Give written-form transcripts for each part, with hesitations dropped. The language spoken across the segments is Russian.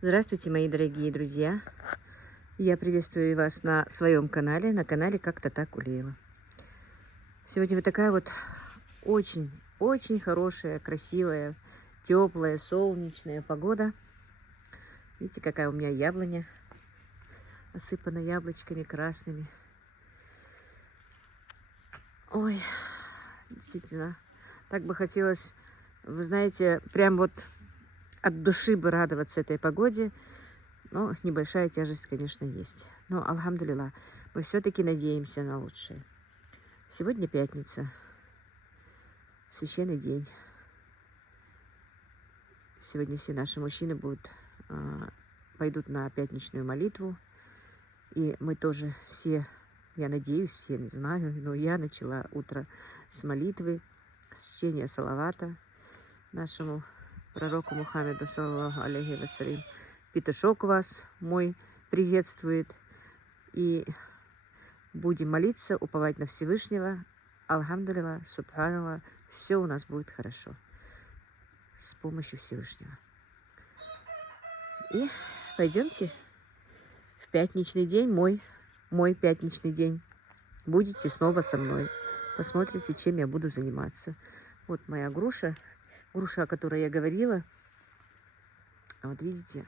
Здравствуйте, мои дорогие друзья. Я приветствую вас на своем канале, на канале Как-то так Улеева. Сегодня вот такая вот очень хорошая, красивая, теплая, солнечная погода. Видите, какая у меня яблоня, осыпана яблочками красными. Ой, действительно, так бы хотелось, вы знаете, прям вот от души бы радоваться этой погоде. Но небольшая тяжесть, конечно, есть. Но, алхамдулилла, мы все-таки надеемся на лучшее. Сегодня пятница, священный день. Сегодня все наши мужчины пойдут на пятничную молитву. И мы тоже все, я надеюсь, все, не знаю, но я начала утро с молитвы, с чтения салавата нашему пророку Мухаммеду, саллаллаху алейхи вассалям. Петушок вас мой приветствует. И будем молиться, уповать на Всевышнего. Алхамдулилла, субханаллах, все у нас будет хорошо. С помощью Всевышнего. И пойдемте в пятничный день, мой пятничный день. Будете снова со мной. Посмотрите, чем я буду заниматься. Вот моя груша, о которой я говорила. Вот видите,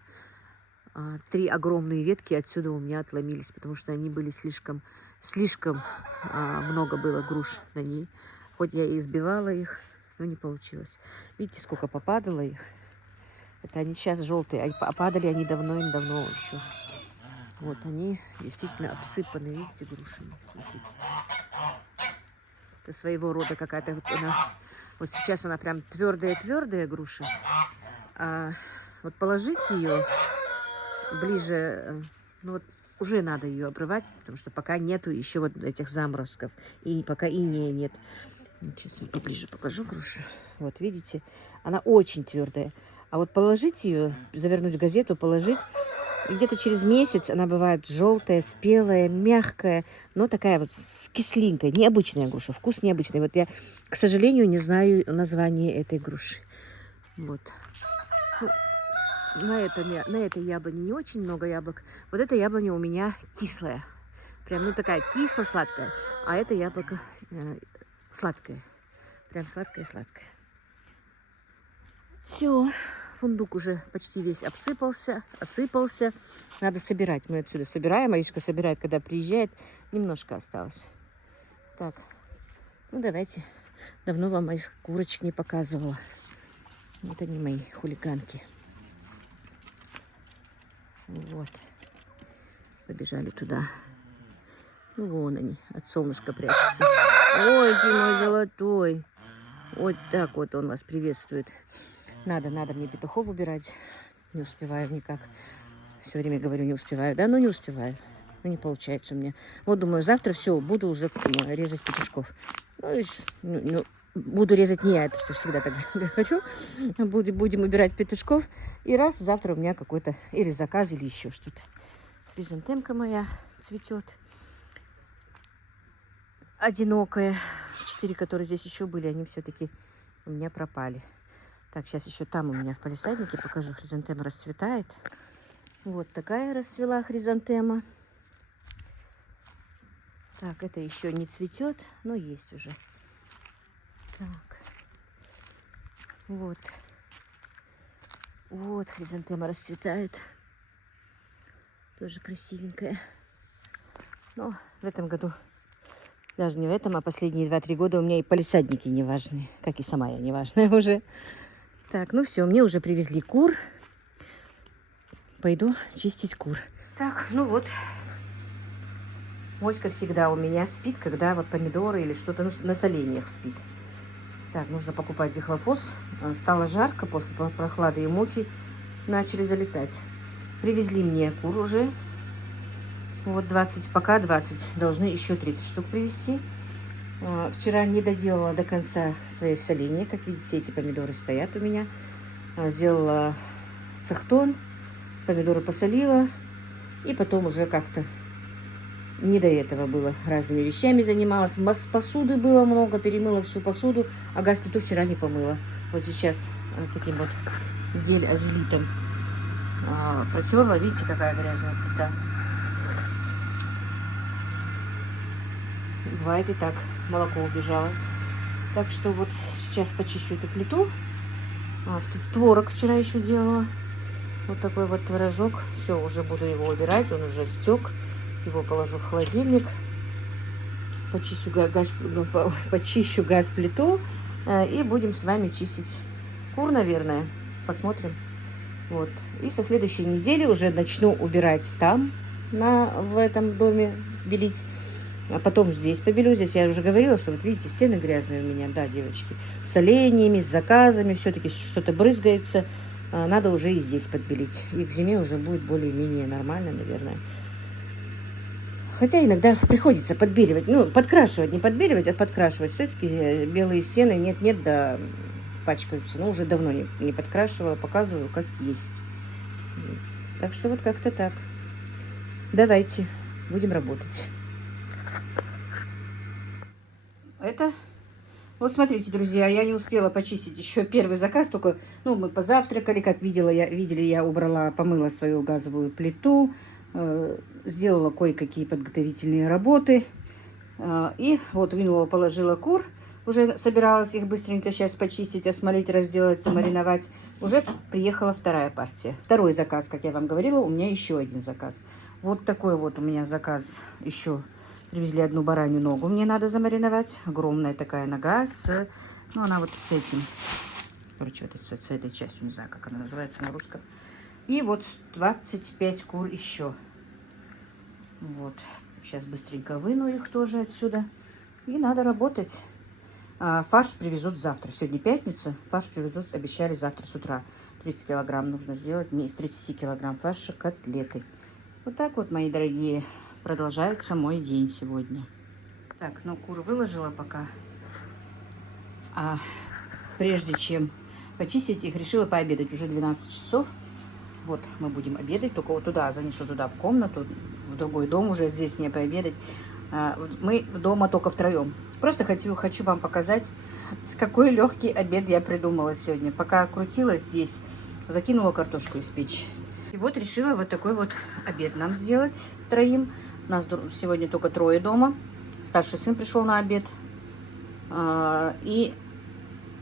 3 огромные ветки отсюда у меня отломились, потому что они были слишком много было груш на ней. Хоть я и избивала их, но не получилось. Видите, сколько попадало их. Это они сейчас желтые, а падали они давно еще. Вот они действительно обсыпаны, видите, грушами. Смотрите. Это своего рода какая-то вот сейчас она прям твердая груша. А вот положить ее ближе, ну вот уже надо ее обрывать, потому что пока нету еще вот этих заморозков. И пока инея нет. Сейчас я поближе покажу грушу. Вот видите, она очень твердая. А вот положить ее, завернуть в газету, положить, где-то через месяц она бывает желтая, спелая, мягкая, но такая вот с кислинкой. Необычная груша, вкус необычный. Вот я, к сожалению, не знаю название этой груши. Вот. Ну, на этой яблоне не очень много яблок. Вот эта яблоня у меня кислая. Прям, такая кисло-сладкая. А это яблоко сладкое. Прям сладкое-сладкое. Все. Фундук уже почти весь осыпался. Надо собирать. Мы отсюда собираем. Маришка собирает, когда приезжает. Немножко осталось. Так. Ну, давайте. Давно вам моих курочек не показывала. Вот они, мои хулиганки. Вот. Побежали туда. Ну, вон они. От солнышка прячутся. Ой, ты мой золотой. Вот так вот он вас приветствует. Надо мне петухов убирать. Не успеваю никак. Все время говорю, не успеваю. Да, не успеваю. Не получается у меня. Вот думаю, завтра все, буду уже резать петушков. Буду резать не я, это всегда так говорю. Будем убирать петушков. И раз завтра у меня какой-то или заказ, или еще что-то. Хризантемка моя цветет. Одинокая. 4, которые здесь еще были, они все-таки у меня пропали. Так, сейчас еще там у меня в палисаднике покажу. Хризантема расцветает. Вот такая расцвела хризантема. Так, это еще не цветет, но есть уже. Так. Вот. Вот хризантема расцветает. Тоже красивенькая. Но в этом году, даже не в этом, а последние 2-3 года у меня и палисадники не важны. Как и сама я не важная уже. Так, ну все, мне уже привезли кур. Пойду чистить кур. Так, ну вот. Моська всегда у меня спит, когда вот помидоры или что-то на соленьях спит. Так, нужно покупать дихлофос. Стало жарко после прохлады, и мухи начали залетать. Привезли мне кур уже. Вот 20, пока 20. Должны еще 30 штук привезти. Вчера не доделала до конца свои соленья. Как видите, эти помидоры стоят у меня. Сделала цахтон, помидоры посолила. И потом уже как-то не до этого было. Разными вещами занималась. Посуды было много, перемыла всю посуду. А газ-плиту вчера не помыла. Вот сейчас таким вот гель азелитом протерла. Видите, какая грязная плита. Бывает и так. Молоко убежало. Так что вот сейчас почищу эту плиту. Творог вчера еще делала. Вот такой вот творожок. Все, уже буду его убирать. Он уже стек. Его положу в холодильник. Почищу газ-плиту. И будем с вами чистить кур, наверное. Посмотрим. Вот. И со следующей недели уже начну убирать там, в этом доме, белить. А потом здесь побелю. Здесь я уже говорила, что вот видите, стены грязные у меня, да, девочки. С оленями, с заказами, все-таки что-то брызгается. Надо уже и здесь подбелить. И к зиме уже будет более-менее нормально, наверное. Хотя иногда приходится подбеливать. Ну, подкрашивать, не подбеливать, а подкрашивать. Все-таки белые стены нет-нет, да пачкаются. Но уже давно не подкрашивала, показываю, как есть. Так что вот как-то так. Давайте, будем работать. Это, вот смотрите, друзья, я не успела почистить еще первый заказ, только, ну, мы позавтракали, как видели, я убрала, помыла свою газовую плиту, сделала кое-какие подготовительные работы, и вот вынула, положила кур, уже собиралась их быстренько сейчас почистить, осмолить, разделать, замариновать. Уже приехала вторая партия. Второй заказ, как я вам говорила, у меня еще один заказ. Вот такой вот у меня заказ еще. Привезли одну баранью ногу, мне надо замариновать. Огромная такая нога ну, она вот с этим. Короче, вот с этой частью, не знаю, как она называется на русском. И вот 25 кур еще. Вот. Сейчас быстренько выну их тоже отсюда. И надо работать. Фарш привезут завтра. Сегодня пятница. Фарш привезут, обещали завтра с утра. 30 килограмм нужно сделать. Мне из 30 килограмм фарша котлеты. Вот так вот, мои дорогие. Продолжается мой день сегодня. Так, ну кур выложила пока. А прежде чем почистить их, решила пообедать. Уже 12 часов. Вот мы будем обедать. Только вот туда, занесу туда в комнату. В другой дом уже, здесь не пообедать. Мы дома только втроем. Просто хочу вам показать, с какой легкий обед я придумала сегодня. Пока крутилась здесь, закинула картошку испечь. И вот решила вот такой вот обед нам сделать троим. У нас сегодня только трое дома. Старший сын пришел на обед. И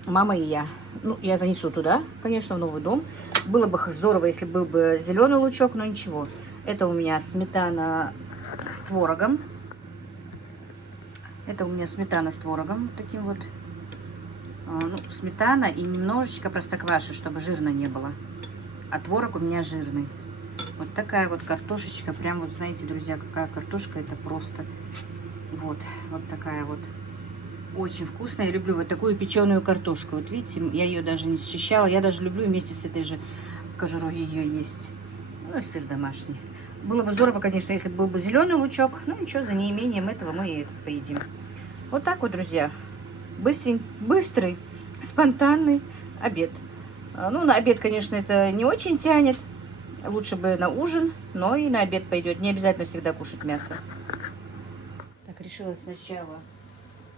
мама и я. Ну, я занесу туда, конечно, в новый дом. Было бы здорово, если был бы зеленый лучок, но ничего. Это у меня сметана с творогом. Это у меня сметана с творогом. Таким вот. Ну, сметана и немножечко простокваши, чтобы жирно не было. А творог у меня жирный. Вот такая вот картошечка. Прям вот, знаете, друзья, какая картошка. Это просто вот такая вот. Очень вкусная. Я люблю вот такую печеную картошку. Вот видите, я ее даже не счищала. Я даже люблю вместе с этой же кожурой ее есть. Ну и сыр домашний. Было бы здорово, конечно, если был бы зеленый лучок. Ну ничего, за неимением этого мы и поедим. Вот так вот, друзья. Быстрый, спонтанный обед. Ну, на обед, конечно, это не очень тянет. Лучше бы на ужин, но и на обед пойдет. Не обязательно всегда кушать мясо. Так, решила сначала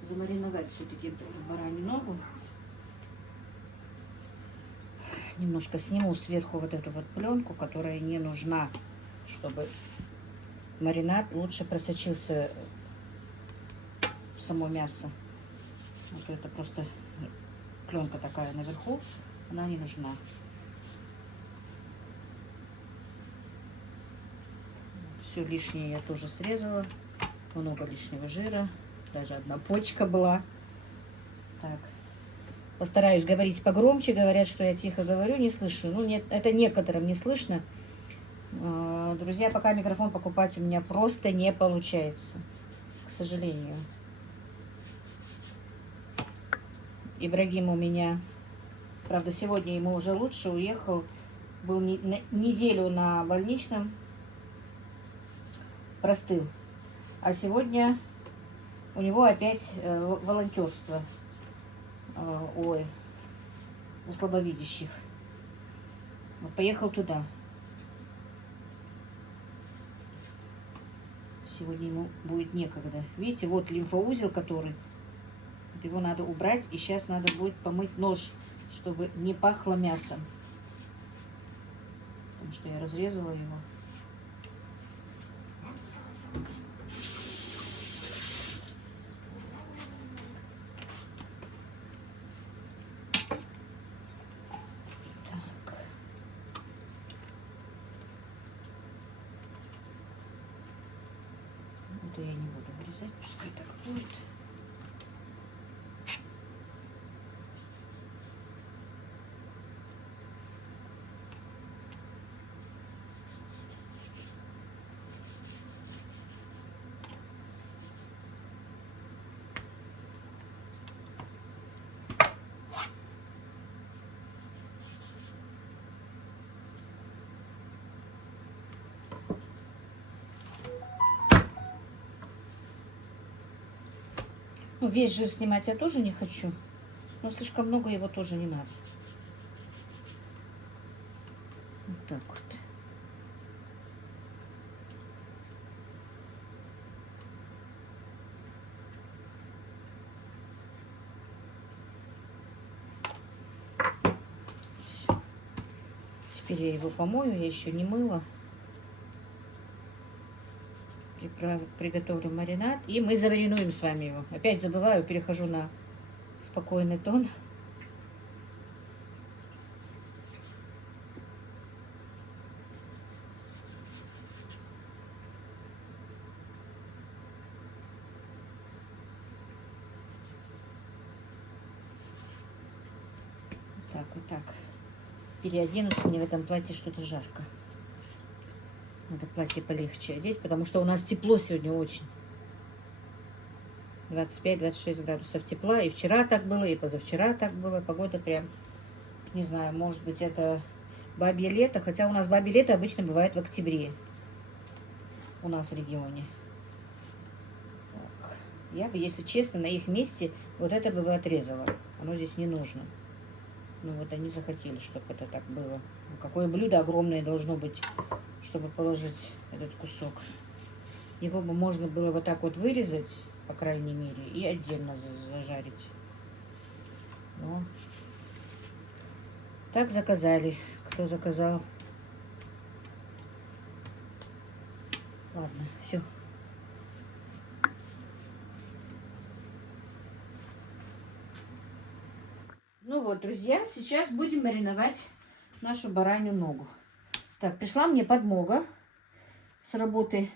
замариновать все-таки баранью ногу. Немножко сниму сверху вот эту вот пленку, которая не нужна, чтобы маринад лучше просочился в само мясо. Вот это просто пленка такая наверху, она не нужна. Все лишнее я тоже срезала. Много лишнего жира. Даже одна почка была. Так. Постараюсь говорить погромче. Говорят, что я тихо говорю, не слышно. Ну, нет, это некоторым не слышно. Друзья, пока микрофон покупать у меня просто не получается. К сожалению. Ибрагим у меня, правда, сегодня ему уже лучше, уехал. Был неделю на больничном. Простыл. А сегодня у него опять волонтерство. Ой, у слабовидящих. Вот поехал туда. Сегодня ему будет некогда. Видите, вот лимфоузел, который. Вот его надо убрать. И сейчас надо будет помыть нож, чтобы не пахло мясом. что я разрезала его. Так. Это я не буду вырезать, пускай так будет. Ну, весь жир снимать я тоже не хочу, но слишком много его тоже не надо. Вот так вот. Всё. Теперь я его помою, я еще не мыла. Приготовлю маринад, и мы замаринуем с вами его. Опять забываю, перехожу на спокойный тон. Так, вот так. Переоденусь, мне в этом платье что-то жарко. Надо платье полегче одеть, потому что у нас тепло сегодня очень. 25-26 градусов тепла. И вчера так было, и позавчера так было. Погода прям, не знаю, может быть, это бабье лето. Хотя у нас бабье лето обычно бывает в октябре. У нас в регионе. Так. Я бы, если честно, на их месте вот это бы вы отрезала. Оно здесь не нужно. Ну вот они захотели, чтобы это так было. Ну, какое блюдо огромное должно быть, чтобы положить этот кусок. Его бы можно было вот так вот вырезать, по крайней мере, и отдельно зажарить. Но так заказали. Кто заказал? Ладно, все. Ну вот, друзья, сейчас будем мариновать нашу баранью ногу. Так, пришла мне подмога с работы.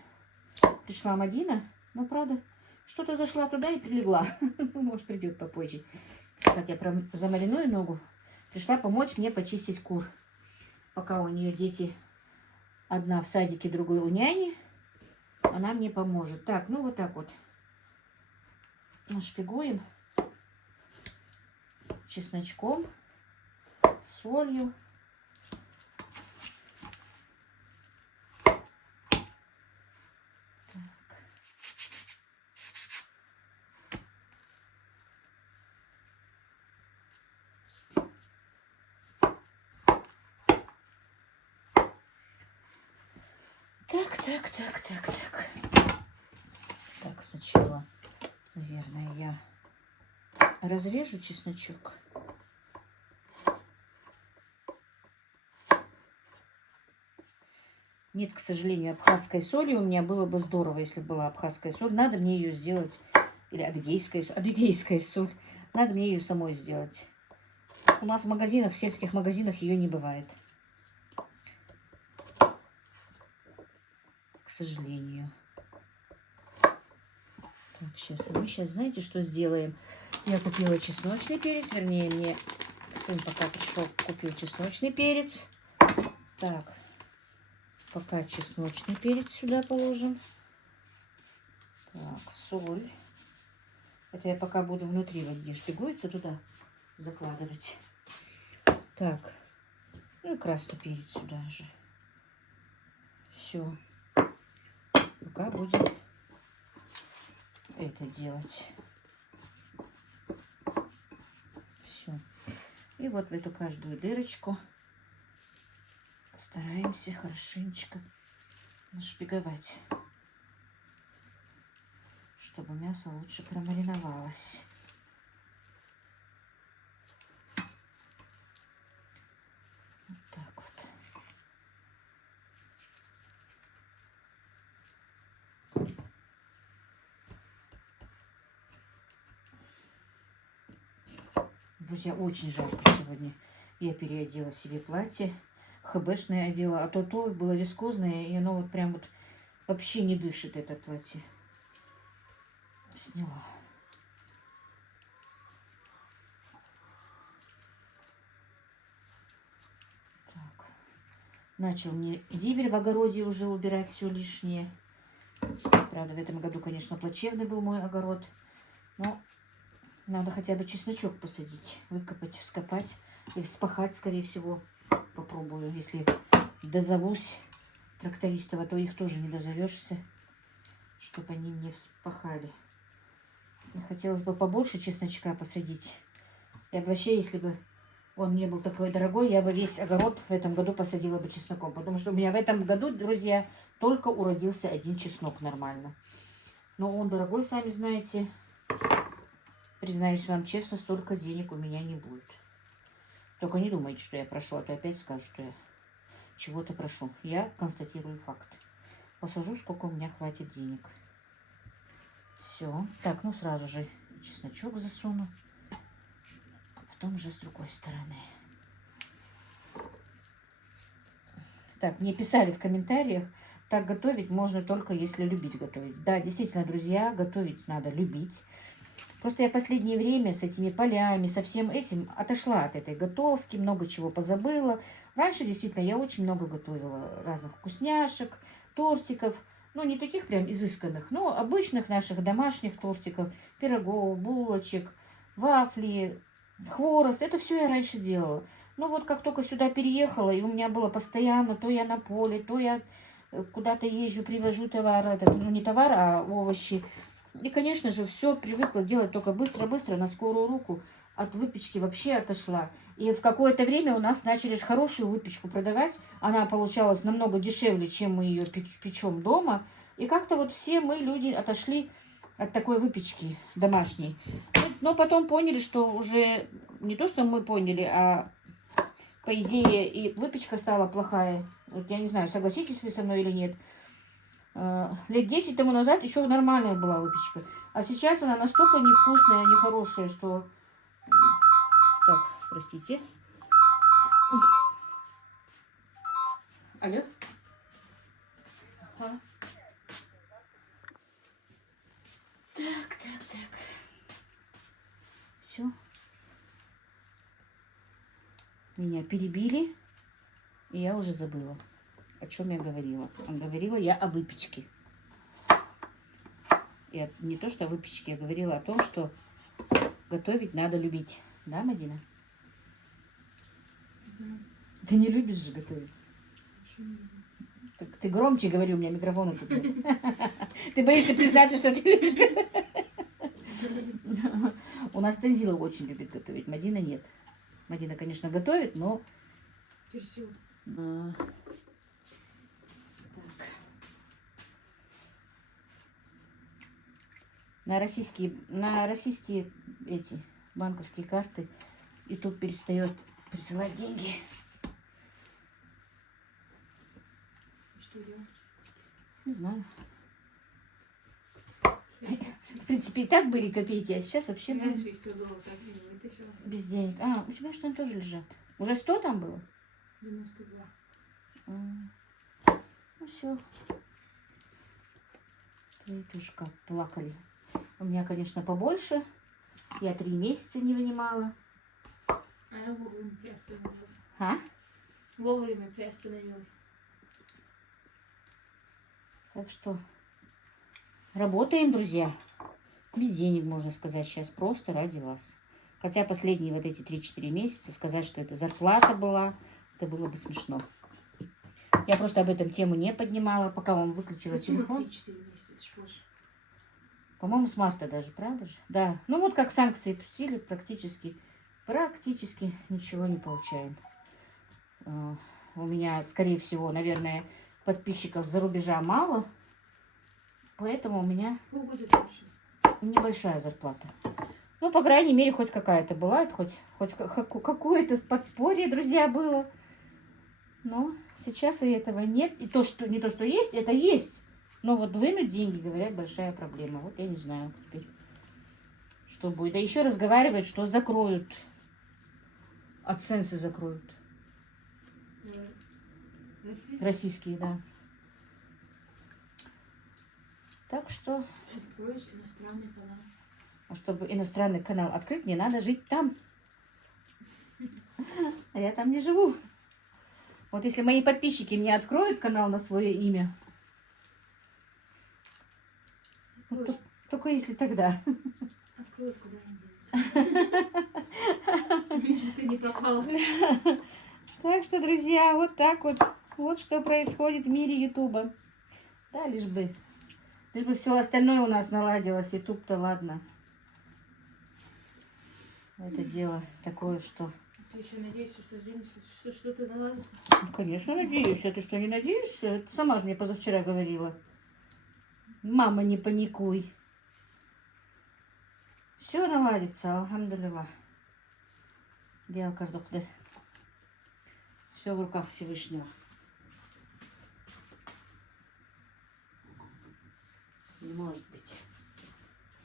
Пришла Мадина, но, правда, что-то зашла туда и прилегла. Может, придет попозже. Так, я замариную ногу. Пришла помочь мне почистить кур. Пока у нее дети, одна в садике, другой у няни, она мне поможет. Так, ну вот так вот нашпигуем чесночком, солью. Так. Так, сначала, наверное, я разрежу чесночок. Нет, к сожалению, абхазской соли. У меня было бы здорово, если была абхазская соль. Надо мне ее сделать. Или адыгейская соль. Надо мне ее самой сделать. У нас в магазинах, в сельских магазинах ее не бывает. К сожалению. Так, сейчас. Мы сейчас, знаете, что сделаем? Я купила чесночный перец. Вернее, мне сын пока пришел, купил чесночный перец. Так. Пока чесночный перец сюда положим. Так, соль. Это я пока буду внутри, вот где шпигуется, туда закладывать. Так. Ну и красный перец сюда же. Все. Пока будем это делать. Все. И вот в эту каждую дырочку постараемся хорошенечко нашпиговать, чтобы мясо лучше промариновалось. Вот так вот. Друзья, очень жарко сегодня. Я переодела себе платье, хэбэшное одела, а то было вискозное, и оно вот прям вот вообще не дышит, это платье. Сняла. Так. Начал мне Дивер в огороде уже убирать все лишнее. Правда, в этом году, конечно, плачевный был мой огород. Но надо хотя бы чесночок посадить, выкопать, вскопать и вспахать, скорее всего. Попробую, если дозовусь трактористов, а то их тоже не дозовешься, чтобы они мне вспахали. Хотелось бы побольше чесночка посадить. И вообще, если бы он не был такой дорогой, я бы весь огород в этом году посадила бы чесноком. Потому что у меня в этом году, друзья, только уродился один чеснок нормально. Но он дорогой, сами знаете. Признаюсь вам честно, столько денег у меня не будет. Только не думайте, что я прошу, а то опять скажу, что я чего-то прошу. Я констатирую факт. Посажу, сколько у меня хватит денег. Все. Так, ну сразу же чесночок засуну. А потом уже с другой стороны. Так, мне писали в комментариях, так готовить можно только если любить готовить. Да, действительно, друзья, готовить надо любить. Просто я последнее время с этими полями, со всем этим отошла от этой готовки, много чего позабыла. Раньше действительно я очень много готовила разных вкусняшек, тортиков. Ну, не таких прям изысканных, но обычных наших домашних тортиков, пирогов, булочек, вафли, хворост. Это все я раньше делала. Но вот как только сюда переехала, и у меня было постоянно, то я на поле, то я куда-то езжу, привожу товар, ну не товар, а овощи. И, конечно же, все привыкла делать только быстро-быстро, на скорую руку. От выпечки вообще отошла. И в какое-то время у нас начали хорошую выпечку продавать. Она получалась намного дешевле, чем мы ее печем дома. И как-то вот все мы, люди, отошли от такой выпечки домашней. Но потом поняли, что уже не то, что мы поняли, а по идее и выпечка стала плохая. Вот я не знаю, согласитесь вы со мной или нет. Лет 10 тому назад еще нормальная была выпечка. А сейчас она настолько невкусная, нехорошая, что... Так, простите. Алло? Ага. Так. Все. Меня перебили, и я уже забыла, о чем я говорила. Говорила я о выпечке. И не то, что о выпечке, я говорила о том, что готовить надо любить. Да, Мадина? Ты не любишь же готовить? Так ты громче говори, у меня микрофона тут нет. Ты боишься признаться, что ты любишь готовить? У нас Танзила очень любит готовить, Мадина нет. Мадина, конечно, готовит, но... На российские эти банковские карты YouTube перестает присылать деньги. Что делать? Не знаю. В принципе, и так были копейки, а сейчас вообще без денег. А, у тебя что-нибудь тоже лежат? Уже 100 там было? 92. Ну все. Твои тоже как плакали. У меня, конечно, побольше. Я 3 месяца не вынимала. А я вовремя приостановилась. А? Вовремя приостановилась. Так что работаем, друзья. Без денег, можно сказать, сейчас просто ради вас. Хотя последние вот эти 3-4 месяца сказать, что это зарплата была, это было бы смешно. Я просто об этом тему не поднимала, пока он выключила телефон. 3-4 месяца, позже. По-моему, с марта даже, правда же? Да. Ну вот как санкции пустили, практически ничего не получаем. У меня, скорее всего, наверное, подписчиков за рубежа мало. Поэтому у меня небольшая зарплата. Ну, по крайней мере, хоть какая-то была, хоть какое-то подспорье, друзья, было. Но сейчас и этого нет. И то, что не то, что есть, это есть. Но вот вынуть деньги, говорят, большая проблема. Вот я не знаю теперь, что будет. А еще разговаривают, что закроют AdSense закроют. Российские, да. Так что, Откроешь иностранный канал. а чтобы иностранный канал открыть, мне надо жить там. А я там не живу. Вот если мои подписчики мне откроют канал на свое имя, вот Откроешь, только если тогда. откроют куда-нибудь. Лишь бы ты не пропала. Так что, друзья, вот так вот. Вот что происходит в мире Ютуба. Да, лишь бы все остальное у нас наладилось. Ютуб-то ладно. Это дело такое, что... Ты еще надеешься, что женишься, что что-то наладится? Ну, конечно, надеюсь. А ты что, не надеешься? Ты сама же мне позавчера говорила. Мама, не паникуй. Все наладится, алхамдулилlah. Дело кардухды. Все в руках Всевышнего. Не может быть.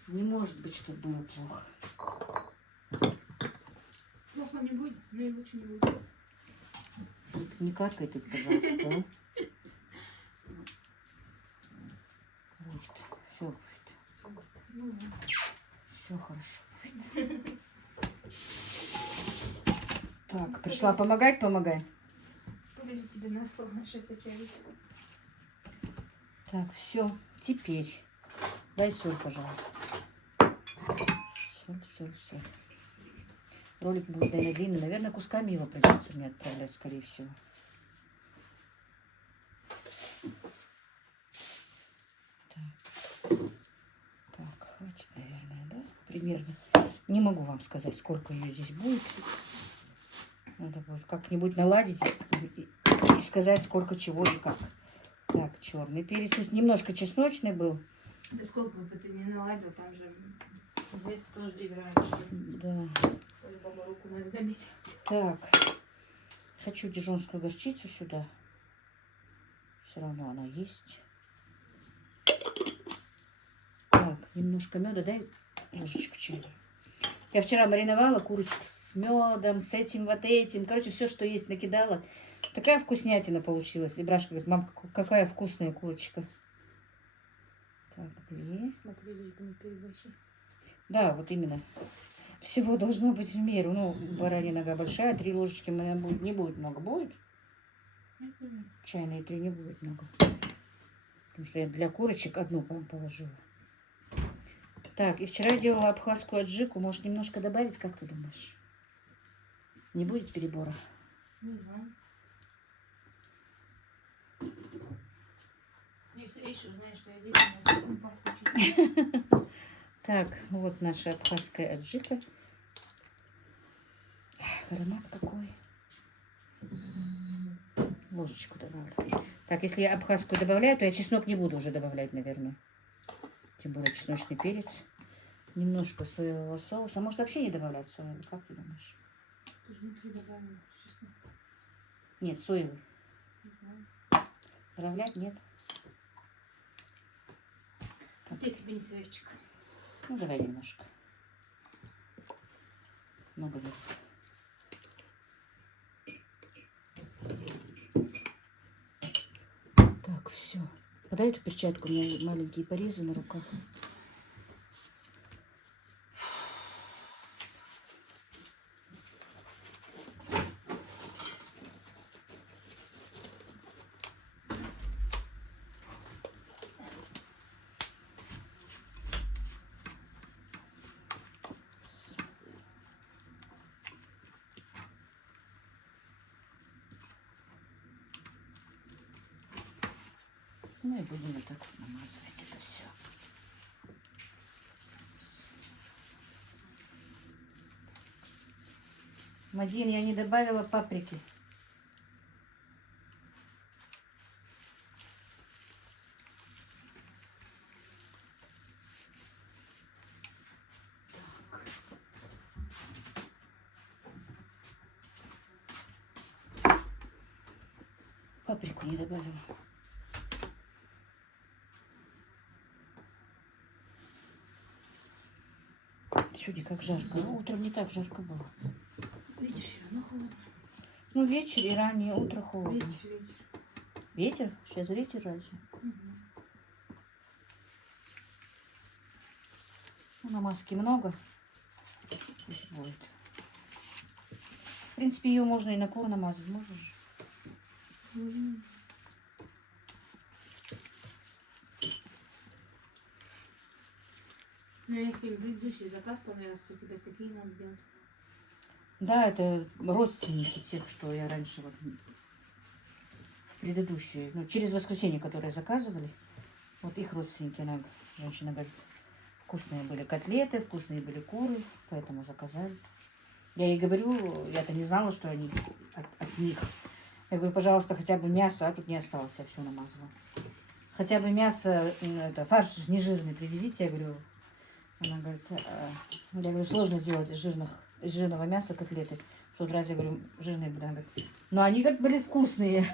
Не может быть, чтобы было плохо. Плохо не будет, но и лучше не будет. Не каркай тут, пожалуйста, а? Будет. Все будет. Ну, Все хорошо будет. Так, пришла помогать, помогай. погоди, тебе на слово наше отвечали. Так, все. Теперь дай соль, пожалуйста. Соль. Ролик будет, наверное, длинный. Наверное, кусками его придется мне отправлять, скорее всего. Так, хватит, наверное, да? Примерно. Не могу вам сказать, сколько ее здесь будет. Надо будет как-нибудь наладить и сказать, сколько чего и как. Так, черный перец. Тут немножко чесночный был. Да сколько бы ты не наладил, там же вес тоже играет. Да. По-любому руку надо добить. Так. Хочу дижонскую горчицу сюда. Все равно она есть. Так, немножко меда. Дай ложечку чая. Я вчера мариновала курочку с медом, с этим вот этим. Короче, все, что есть, накидала. Такая вкуснятина получилась. И Брашка говорит, мам, какая вкусная курочка. Так, 2. Смотри, лишь бы не переборщить. Да, вот именно. Всего должно быть в меру. Ну, баранья нога большая, 3 ложечки не будет много. Будет? Чайные 3 не будет много. Потому что я для курочек одну положила. Так, и вчера я делала абхазскую аджику. Может, немножко добавить, как ты думаешь? Не будет перебора? Не знаю. Если еще знаешь, что я здесь, не подключиться. Так, вот наша абхазская аджика. Аромат какой. Ложечку добавлю. Так, если я абхазскую добавляю, то я чеснок не буду уже добавлять, наверное. Тем более чесночный перец. Немножко соевого соуса. Может, вообще не добавлять соевый? Как ты думаешь? Тут внутри добавим, честно. Нет, соевый. Не знаю. Добавлять нет. Где тебе не советчик? Ну, давай немножко. Много нет. Так, все. Подай эту перчатку, у меня маленькие порезы на руках. Ну и будем вот так вот намазывать это все. Мадин, я не добавила паприки. Паприку не добавила. Сегодня как жарко. А утром не так жарко было. Видишь, все равно холодно. Ну, вечер и раннее утро холодно. Вечер, вечер. Ветер? Сейчас ветер разве? Мгм. Ну, намазки много. Пусть будет. В принципе, ее можно и на кур намазать, можешь. Мгм. Ну, если предыдущий заказ понравился, то тебе такие надо делать. Да, это родственники тех, что я раньше вот предыдущие, ну, через воскресенье, которые заказывали. Вот их родственники, она, женщина говорит, вкусные были котлеты, вкусные были куры, поэтому заказали. Я ей говорю, я-то не знала, что они от них. Я говорю, пожалуйста, хотя бы мясо, а тут не осталось, я все намазала. Хотя бы мясо, это, фарш не жирный привезите, я говорю. Она говорит, я говорю, сложно сделать из жирного мяса котлеты. В тот раз я говорю, жирные были. Она говорит, но они как были вкусные.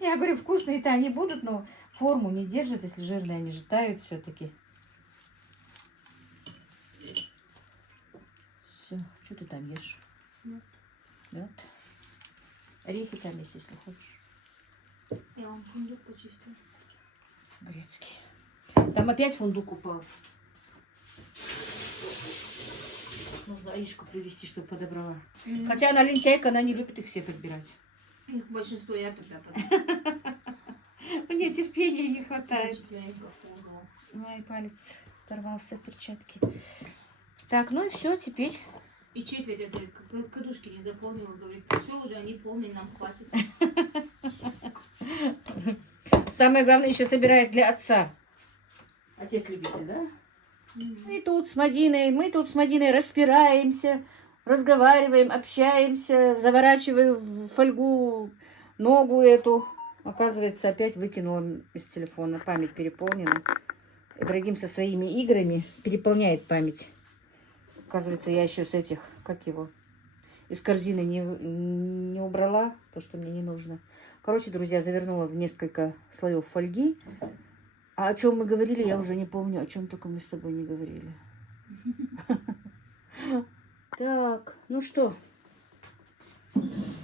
Я говорю, вкусные-то они будут, но форму не держат, если жирные, они же тают все-таки. Все, что ты там ешь? Мед. Мед. Орехи там есть, если хочешь. Я вам фундук почистила. Грецкий. Там опять фундук упал. Нужно Аишку привезти, чтобы подобрала. Хотя она лентяйка, она не любит их все подбирать. Их большинство я тогда потом. Мне терпения не хватает. Учительненько ползала. Ой, палец оторвался от перчатки. Так, ну и все, теперь. И четверть этой кадушки не заполнила, говорит, все уже, они полные, нам хватит. Самое главное еще собирает для отца. Отец любитель, да? Мы тут с Мадиной распираемся, разговариваем, общаемся, заворачиваю в фольгу ногу эту. Оказывается, опять выкинула из телефона. Память переполнена. Ибрагим со своими играми переполняет память. Оказывается, я еще с этих, как его, из корзины не убрала, то, что мне не нужно. Короче, друзья, завернула в несколько слоев фольги. А о чем мы говорили, я уже не помню, о чем только мы с тобой не говорили. Так, ну что,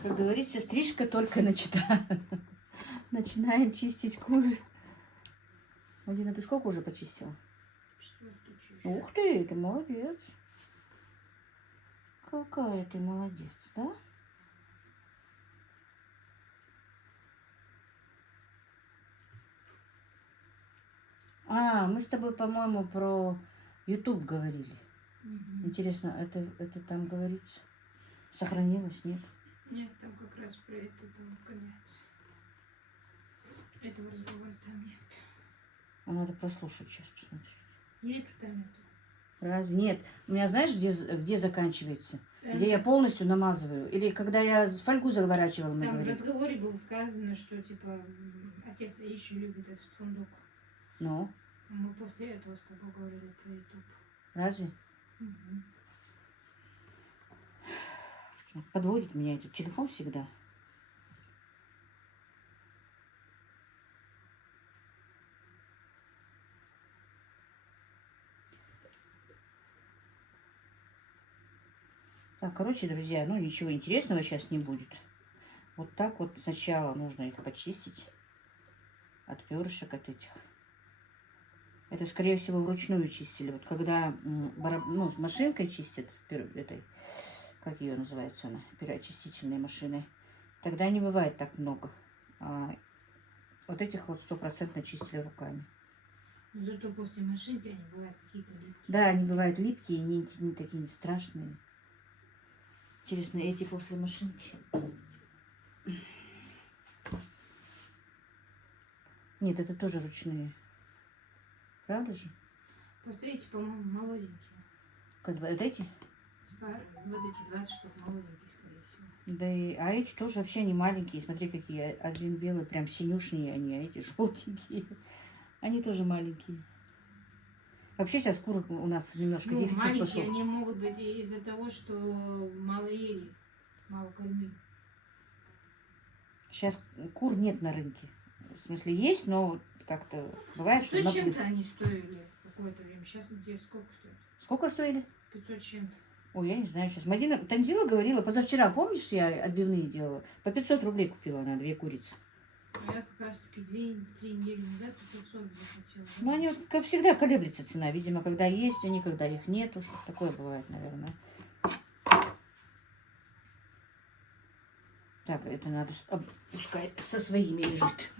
как говорится, стрижка только начата. Начинаем чистить кожу. Мадина, ты сколько уже почистила? Ух ты молодец. Какая ты молодец, да? А, мы с тобой, по-моему, про YouTube говорили. Интересно, это там говорится? Сохранилось, нет? Нет, там как раз про это там конец. Этого разговора там нет. А надо прослушать, сейчас посмотреть. Нету там нету. Разве? Нет. У меня знаешь, где заканчивается? Там, Где я полностью намазываю? Или когда я фольгу заворачивала, мы там в говорили? разговоре было сказано, что типа отец Аиши любит этот фундук. Ну, Мы после этого с тобой говорили про YouTube. разве? Подводит меня этот телефон всегда. Так, короче, друзья, ну ничего интересного сейчас не будет. Вот так вот сначала нужно их почистить от перышек, от этих. Это, скорее всего, вручную чистили. Вот когда с машинкой чистят, этой, как ее называется она, переочистительной машиной, тогда не бывает так много. А вот этих вот 100% чистили руками. Но зато после машинки они бывают какие-то липкие. Да, они бывают липкие, не такие страшные. Интересно, эти после машинки? Нет, это тоже ручные. Правда же? Посмотрите, по-моему, молоденькие. Как вот эти? Вот эти 20 штук молоденькие, скорее всего. Да и, а эти тоже вообще не маленькие. Смотри, какие. Один белый, прям синюшние они, а эти желтенькие. Они тоже маленькие. Вообще сейчас курок у нас немножко Ну, дефицит маленькие пошел. они могут быть и из-за того, что мало ели, мало кормили. Сейчас кур нет на рынке. В смысле, есть, но как-то бывает, что... 500 чем-то они стоили какое-то время. Сейчас где сколько стоит? Сколько стоили? 500 чем-то. Ой, я не знаю сейчас. Мадина Танзила говорила, позавчера, помнишь, я отбивные делала? По 500 рублей купила на 2 курицы. А я как раз таки 2-3 недели назад 540 захотела. Ну, они, как всегда, колеблется цена. Видимо, когда есть они, когда их нету. Что такое бывает, наверное. Так, это надо... Пускай со своими лежит.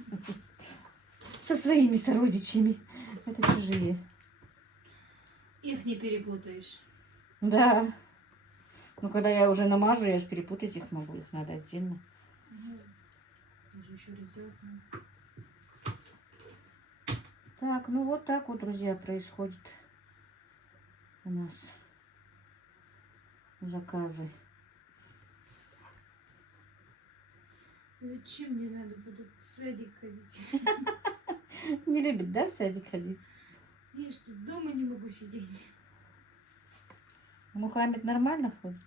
Со своими сородичами. Это чужие. Их не перепутаешь. Да. Ну, когда я уже намажу, я же перепутать их могу. Их надо отдельно. Даже еще раз сделать надо. Так, ну вот так вот, друзья, происходит у нас заказы. Зачем мне надо будет в садик ходить? Не любит, да, в садик ходить? Я что, дома не могу сидеть? Мухаммед нормально ходит?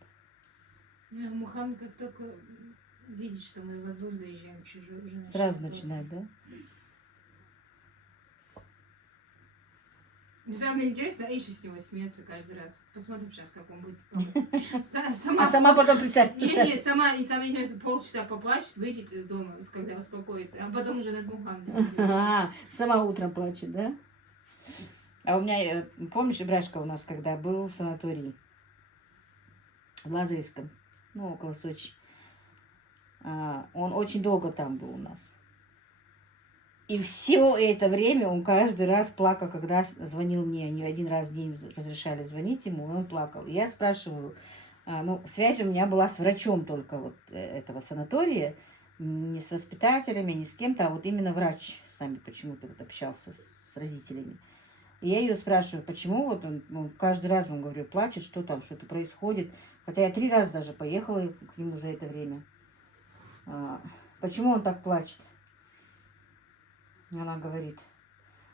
Ну, Мухаммад как только видит, что мы во двор заезжаем чужой, уже Сразу начинает. начинает, да? Самое интересное, Аиша с него смеется каждый раз. Посмотрим сейчас, как он будет. А сама потом присядет. Не, сама, и самое интересное, полчаса поплачет, выйдет из дома, когда успокоится, а потом уже над Мухаммедом. Сама утром плачет, да? А у меня, помнишь, Ибрашка у нас, когда был в санатории в Лазаревском, ну, около Сочи, он очень долго там был у нас. И все это время он каждый раз плакал, когда звонил мне. Не один раз в день разрешали звонить ему, и он плакал. И я спрашиваю, ну, связь у меня была с врачом только вот этого санатория, не с воспитателями, не с кем-то, а вот именно врач с нами почему-то вот общался с родителями. И я ее спрашиваю, почему вот он, ну, каждый раз, он, говорю, плачет, что там, что-то происходит. Хотя я 3 раза даже поехала к нему за это время. Почему он так плачет? Она говорит,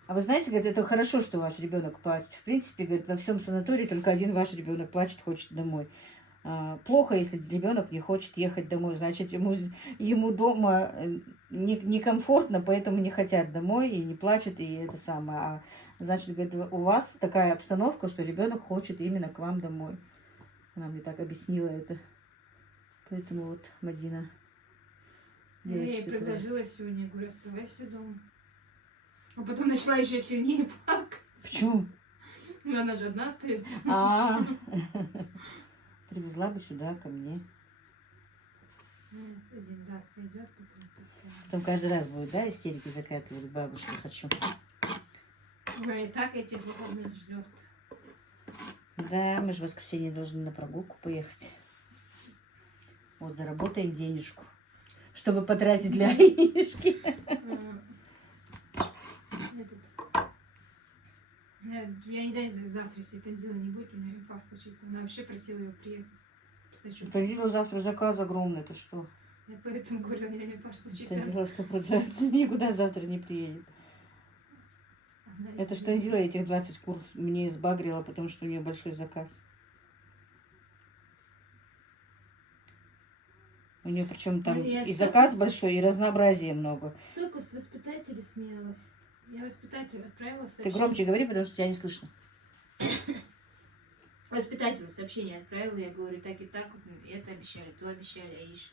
а вы знаете, говорит, это хорошо, что ваш ребенок плачет. В принципе, говорит, во всем санатории только один ваш ребенок плачет, хочет домой. Плохо, если ребенок не хочет ехать домой, значит, ему дома некомфортно, поэтому не хотят домой и не плачут, и это самое. А значит, говорит, у вас такая обстановка, что ребенок хочет именно к вам домой. Она мне так объяснила это. Поэтому вот, Мадина. Я ей предложила сегодня, говорю, оставайся дома. А потом начала еще сильнее плакать. Почему? Ну, она же одна остается. Привезла бы сюда, ко мне. Один раз сойдет, потом поставим. Потом каждый раз будет, да, истерики закатывать бабушка, хочу. Ой, и так этих выходных ждет. Да, мы же в воскресенье должны на прогулку поехать. Вот, заработаем денежку, чтобы потратить для Аишки. Я не знаю, завтра, если Танзила не будет, у нее инфаркт случится. Она вообще просила ее приехать. Танзила завтра заказ огромный, ты что? Я поэтому говорю, у нее инфаркт случится. Танзила 100% никуда завтра не приедет. Это ж Танзила этих 20 кур мне сбагрила, потому что у нее большой заказ. У нее причем там и заказ большой, и разнообразия много. Столько с воспитателей смеялась. Я воспитателю отправила сообщение. Ты громче говори, потому что тебя не слышно. Воспитателю сообщение отправила, я говорю, так и так, вот, это обещали, то обещали, Аиш.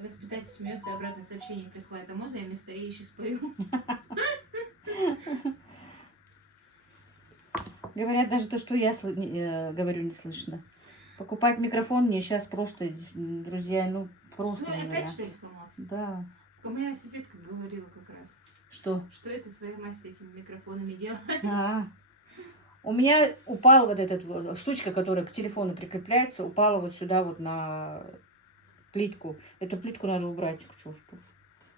Воспитатель смеется, обратное сообщение присылает, а можно я вместо Аиши спою? Говорят, даже то, что я говорю, не слышно. Покупать микрофон мне сейчас просто, друзья, ну просто Ну, не опять надо. что ли сломался? Да. Моя соседка говорила как раз. Что? Что это твоя мать с этими микрофонами делает? У меня упала вот эта вот штучка, которая к телефону прикрепляется, упала вот сюда вот на плитку. Эту плитку надо убрать к черту.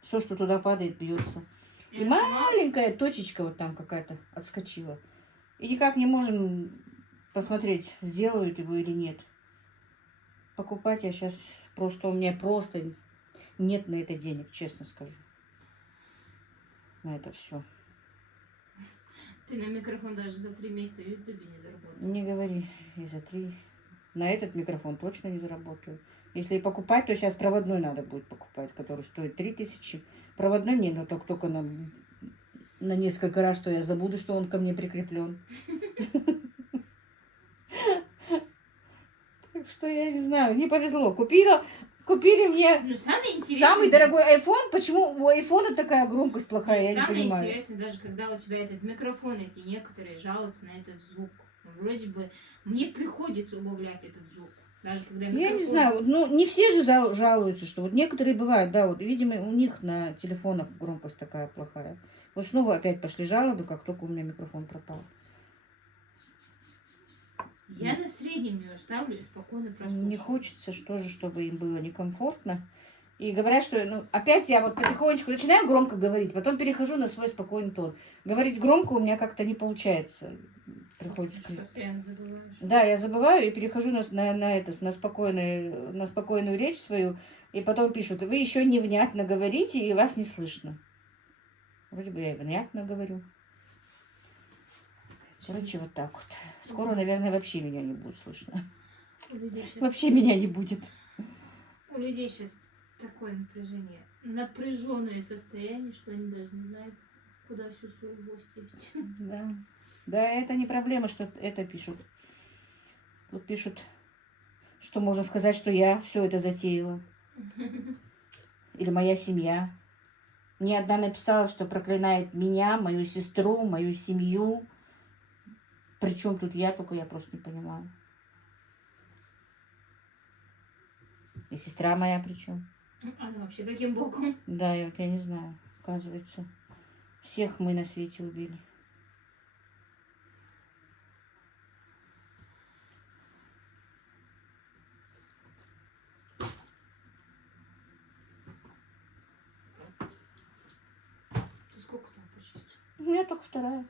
Все, что туда падает, бьется. И маленькая точечка вот там какая-то отскочила. И никак не можем посмотреть, сделают его или нет. Покупать я сейчас просто, у меня просто нет на это денег, честно скажу. На это все. Ты на микрофон даже за 3 месяца в Ютубе не заработал. Не говори, и за 3. На этот микрофон точно не заработаю. Если и покупать, то сейчас проводной надо будет покупать, который стоит 3000. Проводной мне, но только на несколько раз, что я забуду, что он ко мне прикреплен. что я не знаю, не повезло. Купили мне Ну, самое интересное... самый дорогой iPhone. Почему у айфона такая громкость плохая, я не Самое понимаю. интересное, даже когда у тебя этот микрофон, эти некоторые жалуются на этот звук. Ну, вроде бы мне приходится убавлять этот звук. Даже когда микрофон... Я не знаю, ну не все же жалуются, что вот некоторые бывают, да, вот, видимо, у них на телефонах громкость такая плохая. Вот снова опять пошли жалобы, как только у меня микрофон пропал. Я на среднем ее ставлю и спокойно прослушаю. Не хочется тоже, чтобы им было некомфортно. И говорят, что ну, опять я вот потихонечку начинаю громко говорить, потом перехожу на свой спокойный тон. Говорить громко у меня как-то не получается. Приходится. Постоянно забываешь. Да, я забываю и перехожу на спокойную речь свою, и потом пишут, вы еще невнятно говорите, и вас не слышно. Вроде бы я и внятно говорю. Короче, вот так вот. Скоро, наверное, вообще меня не будет слышно. У людей сейчас... Вообще меня не будет. У людей сейчас такое напряжение. Напряженное состояние, что они даже не знают, куда всю свою злость девать. Да. Да, это не проблема, что это пишут. Тут пишут, что можно сказать, что я все это затеяла. Или моя семья. Мне одна написала, что проклинает меня, мою сестру, мою семью. Причем тут я, только я просто не понимаю. И сестра моя причем. Она вообще каким боком? Да, я не знаю. Оказывается, всех мы на свете убили. Ты сколько там почистил? У меня только вторая.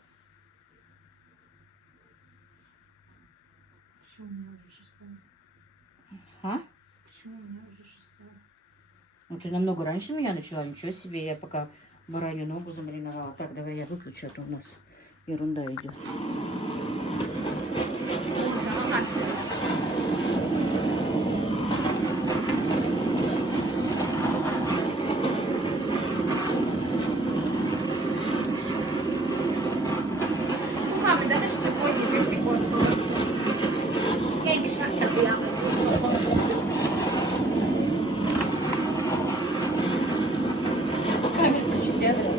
Почему у меня уже шестая? А? Почему у меня уже шестая? Ну, ты намного раньше меня начала. Ничего себе, я пока баранью ногу замариновала. Так, давай я выключу, а то у нас ерунда идет. Мама, да что такое до сих пор осталось? Я не знаю, как я. Камеру включу, я дрожу.